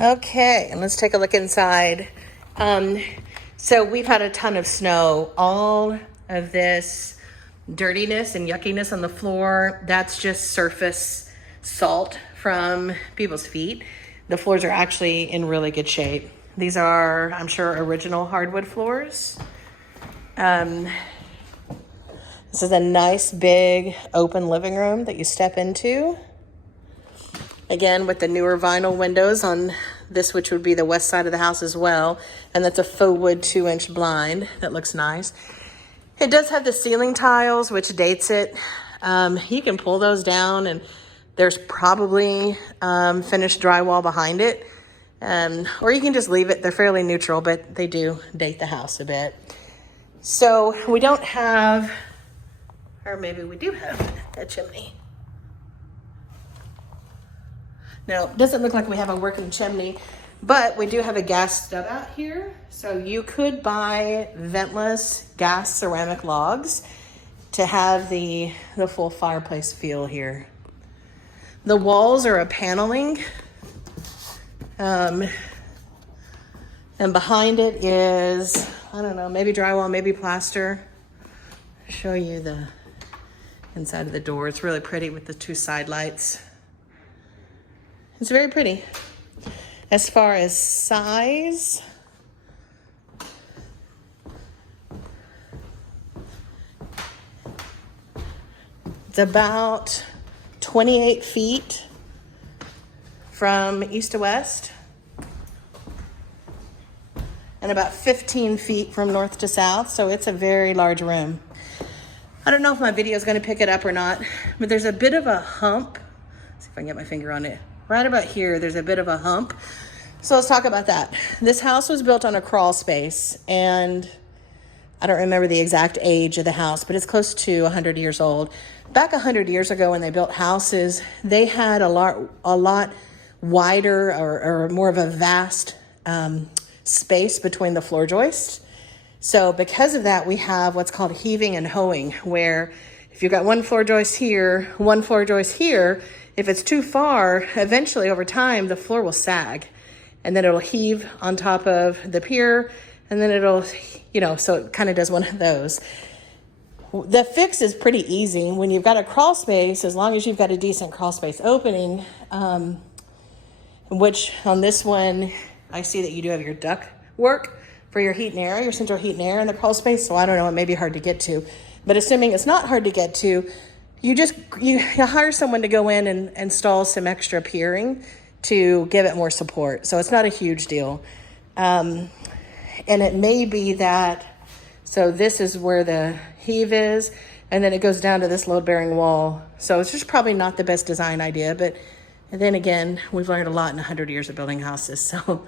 Okay, and let's take a look inside. So we've had a ton of snow. All of this dirtiness and yuckiness on the floor, that's just surface salt from people's feet. The floors are actually in really good shape. These are, I'm sure, original hardwood floors. This is a nice big open living room that you step into. Again, with the newer vinyl windows on this, which would be the west side of the house as well. And that's a faux wood 2-inch blind that looks nice. It does have the ceiling tiles, which dates it. You can pull those down and there's probably finished drywall behind it. Or you can just leave it. They're fairly neutral, but they do date the house a bit. So we don't have, or maybe we do have a chimney. No, it doesn't look like we have a working chimney, but we do have a gas stub out here. So you could buy ventless gas ceramic logs to have the full fireplace feel here. The walls are a paneling. And behind it is, I don't know, maybe drywall, maybe plaster. I'll show you the inside of the door. It's really pretty with the 2 side lights. It's very pretty. As far as size, it's about 28 feet from east to west and about 15 feet from north to south. So it's a very large room. I don't know if my video is going to pick it up or not, but there's a bit of a hump. Let's see if I can get my finger on it. Right about here, there's a bit of a hump. So let's talk about that. This house was built on a crawl space, and I don't remember the exact age of the house, but it's close to 100 years old. Back 100 years ago when they built houses, they had a lot wider or more of a vast space between the floor joists. So because of that, we have what's called heaving and hoeing, where if you've got one floor joist here, one floor joist here, if it's too far, eventually over time, the floor will sag and then it'll heave on top of the pier and then it'll, so it kind of does one of those. The fix is pretty easy. When you've got a crawl space, as long as you've got a decent crawl space opening, which on this one, I see that you do have your duct work for your heat and air, your central heat and air in the crawl space. So I don't know, it may be hard to get to, but assuming it's not hard to get to, you hire someone to go in and install some extra piering to give it more support. So it's not a huge deal. And it may be that, so this is where the heave is, and then it goes down to this load-bearing wall. So it's just probably not the best design idea, but then again, we've learned a lot in 100 years of building houses. So,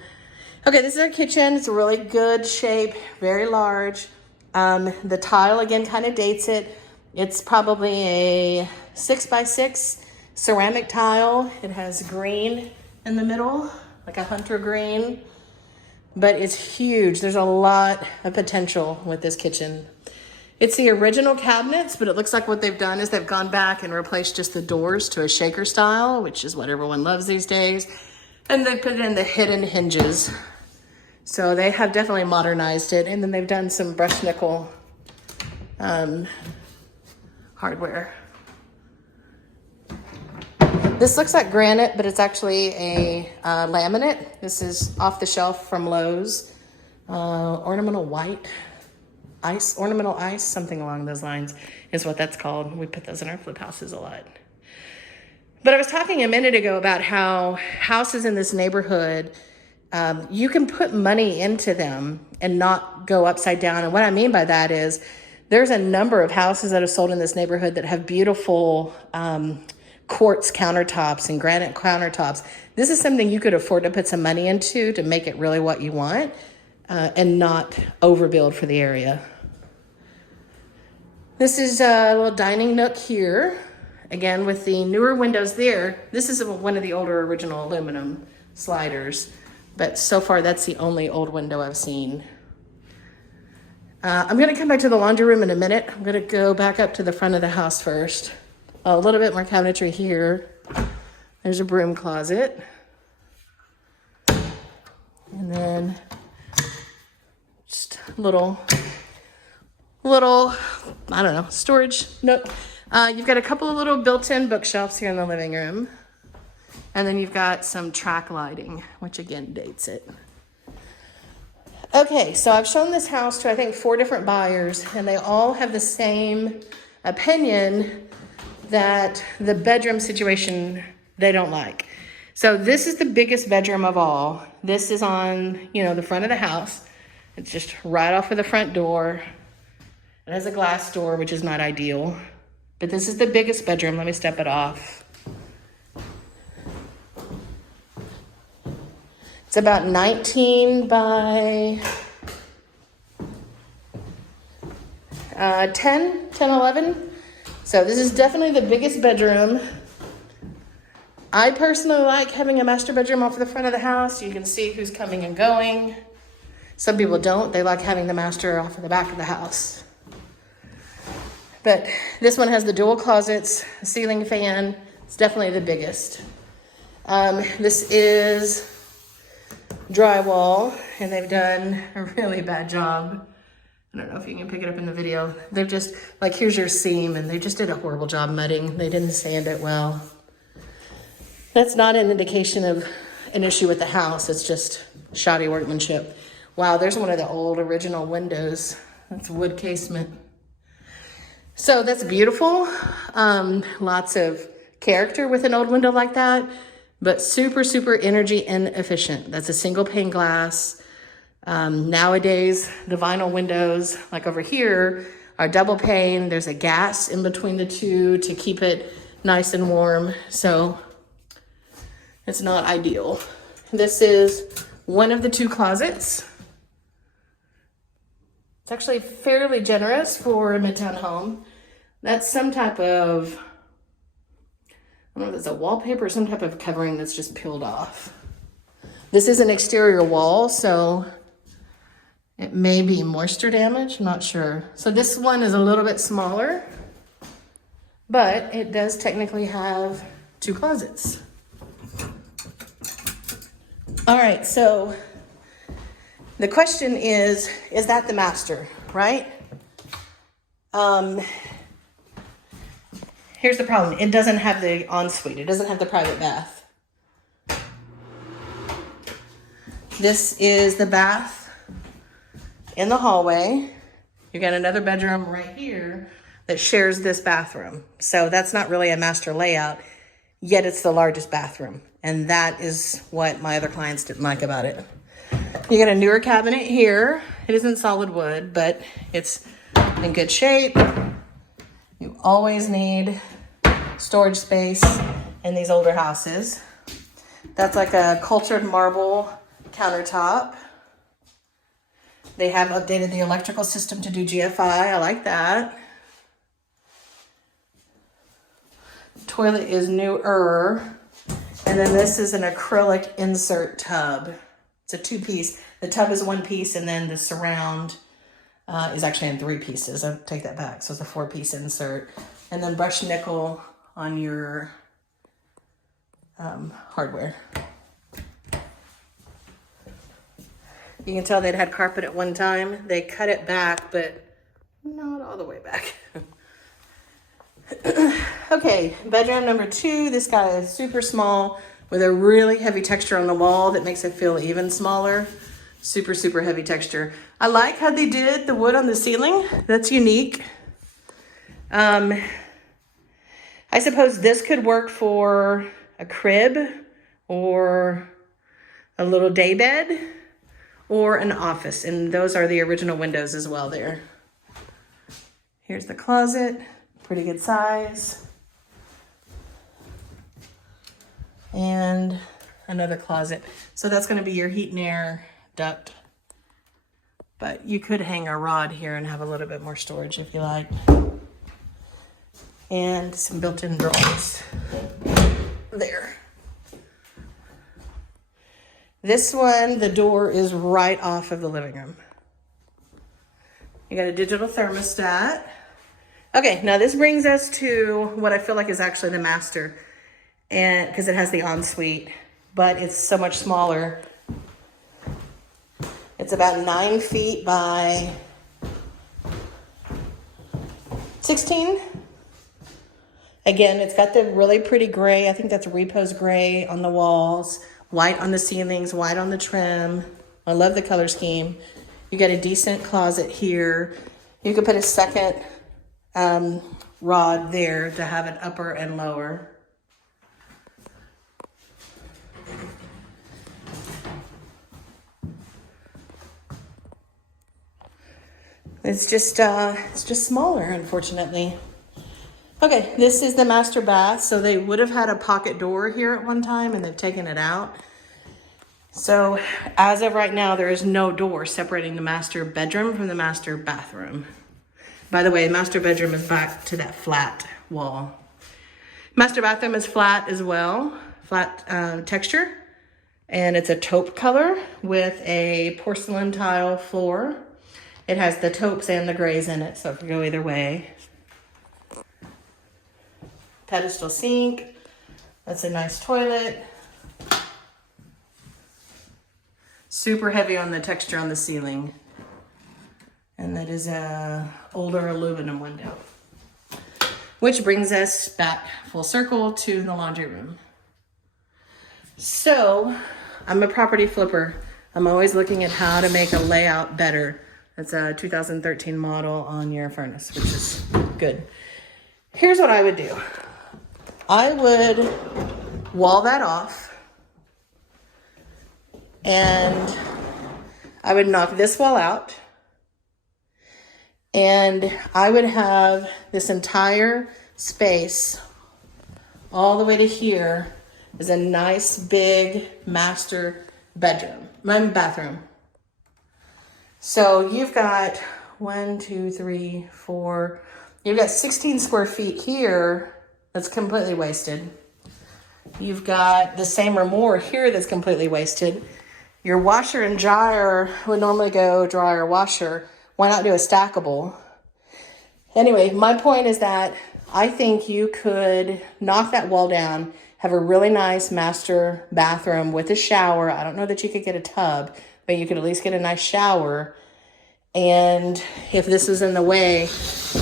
okay, this is our kitchen. It's a really good shape, very large. The tile, again, kind of dates it. It's probably a 6x6 ceramic tile. It has green in the middle, like a hunter green, but it's huge. There's a lot of potential with this kitchen. It's the original cabinets, but it looks like what they've done is they've gone back and replaced just the doors to a shaker style, which is what everyone loves these days. And they put in the hidden hinges. So they have definitely modernized it. And then they've done some brushed nickel hardware. This looks like granite, but it's actually a laminate. This is off the shelf from Lowe's. Ornamental ice, something along those lines is what that's called. We put those in our flip houses a lot. But I was talking a minute ago about how houses in this neighborhood, you can put money into them and not go upside down. And what I mean by that is there's a number of houses that are sold in this neighborhood that have beautiful quartz countertops and granite countertops. This is something you could afford to put some money into to make it really what you want and not overbuild for the area. This is a little dining nook here. Again, with the newer windows there. This is one of the older original aluminum sliders, but so far that's the only old window I've seen. I'm gonna come back to the laundry room in a minute. I'm gonna go back up to the front of the house first. A little bit more cabinetry here. There's a broom closet. then just little, I don't know, storage nook. You've got a couple of little built-in bookshelves here in the living room. And then you've got some track lighting, which again dates it. Okay, so I've shown this house to I think 4 different buyers, and they all have the same opinion that the bedroom situation they don't like. So this is the biggest bedroom of all. This is on, the front of the house. It's just right off of the front door. It has a glass door, which is not ideal. But this is the biggest bedroom. Let me step it off. It's about 19 by 10, 11. So this is definitely the biggest bedroom. I personally like having a master bedroom off the front of the house. You can see who's coming and going. Some people don't. They like having the master off of the back of the house. But this one has the dual closets, a ceiling fan. It's definitely the biggest. This is drywall, and they've done a really bad job. I don't know if you can pick it up in the video. They've just, like, here's your seam, and they just did a horrible job mudding. They didn't sand it well. That's not an indication of an issue with the house. It's just shoddy workmanship. Wow, there's one of the old original windows. That's wood casement. So that's beautiful. Lots of character with an old window like that, but super, super energy inefficient. That's a single pane glass. Nowadays, the vinyl windows, like over here, are double pane. There's a gas in between the two to keep it nice and warm. So it's not ideal. This is one of the 2 closets. It's actually fairly generous for a midtown home. That's some type of, I don't know if it's a wallpaper or some type of covering that's just peeled off. This is an exterior wall, so it may be moisture damage, I'm not sure. So this one is a little bit smaller, but it does technically have 2 closets. All right, so the question is that the master, right? Here's the problem. It doesn't have the ensuite. It doesn't have the private bath. This is the bath in the hallway. You've got another bedroom right here that shares this bathroom. So that's not really a master layout, yet it's the largest bathroom. And that is what my other clients didn't like about it. You got a newer cabinet here. It isn't solid wood, but it's in good shape. You always need storage space in these older houses. That's like a cultured marble countertop. They have updated the electrical system to do GFI. I like that. Toilet is newer. And then this is an acrylic insert tub. It's a 2-piece. The tub is 1 piece, and then the surround is actually in 3 pieces. I'll take that back. So it's a 4-piece insert. And then brushed nickel on your hardware. You can tell they'd had carpet at one time. They cut it back, but not all the way back. Okay, bedroom number 2. This guy is super small with a really heavy texture on the wall that makes it feel even smaller. Super, super heavy texture. I like how they did the wood on the ceiling. That's unique. I suppose this could work for a crib or a little day bed or an office. And those are the original windows as well there. Here's the closet. Pretty good size. And another closet. So that's going to be your heat and air duct. But you could hang a rod here and have a little bit more storage if you like. And some built-in drawers there. This one, the door is right off of the living room. You got a digital thermostat. Okay, now this brings us to what I feel like is actually the master, and because it has the ensuite, but it's so much smaller. It's about 9 feet by 16. Again, it's got the really pretty gray. I think that's repose gray on the walls, white on the ceilings, white on the trim. I love the color scheme. You got a decent closet here. You could put a second rod there to have an upper and lower. It's just smaller, unfortunately. Okay, this is the master bath. So they would have had a pocket door here at one time and they've taken it out. So as of right now, there is no door separating the master bedroom from the master bathroom. By the way, master bedroom is back to that flat wall. Master bathroom is flat as well, flat texture. And it's a taupe color with a porcelain tile floor. It has the taupes and the grays in it, so it can go either way. Pedestal sink. That's a nice toilet. Super heavy on the texture on the ceiling. And that is a older aluminum window. Which brings us back full circle to the laundry room. So, I'm a property flipper. I'm always looking at how to make a layout better. That's a 2013 model on your furnace, which is good. Here's what I would do. I would wall that off and I would knock this wall out and I would have this entire space all the way to here is a nice big master bathroom. So you've got 1, 2, 3, 4, you've got 16 square feet here that's completely wasted. You've got the same or more here that's completely wasted. Your washer and dryer would normally go dryer, washer. Why not do a stackable? Anyway, my point is that I think you could knock that wall down, have a really nice master bathroom with a shower. I don't know that you could get a tub, but you could at least get a nice shower. And if this is in the way,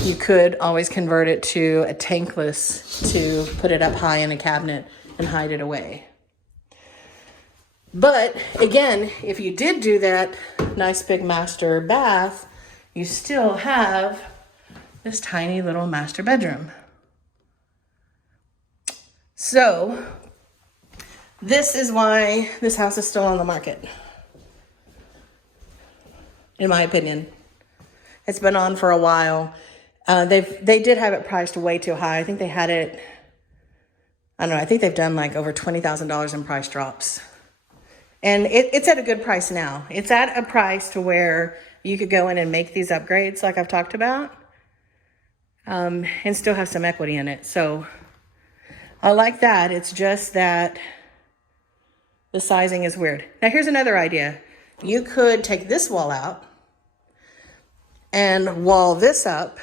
you could always convert it to a tankless to put it up high in a cabinet and hide it away. But again, if you did do that nice big master bath, you still have this tiny little master bedroom. So this is why this house is still on the market. In my opinion, it's been on for a while. They did have it priced way too high. I think they had it, I don't know, I think they've done like over $20,000 in price drops. And it's at a good price now. It's at a price to where you could go in and make these upgrades like I've talked about, and still have some equity in it. So I like that. It's just that the sizing is weird. Now here's another idea. You could take this wall out and wall this up,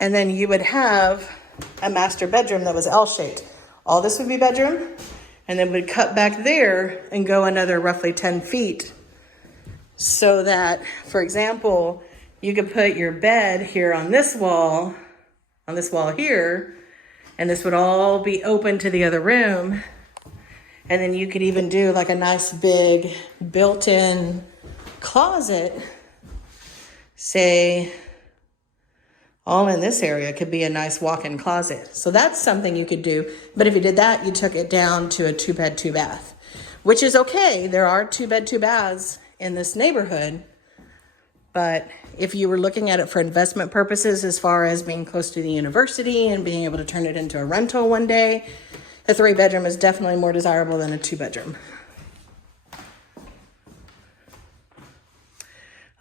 and then you would have a master bedroom that was L-shaped. All this would be bedroom, and then would cut back there and go another roughly 10 feet so that, for example, you could put your bed here on this wall here, and this would all be open to the other room. And then you could even do like a nice big built-in closet, say, all in this area could be a nice walk-in closet. So that's something you could do. But if you did that, you took it down to a 2-bed, 2-bath, which is okay. There are 2-bed, 2-baths in this neighborhood. But if you were looking at it for investment purposes, as far as being close to the university and being able to turn it into a rental one day, a 3-bedroom is definitely more desirable than a 2-bedroom.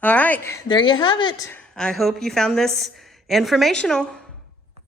All right, there you have it. I hope you found this informational.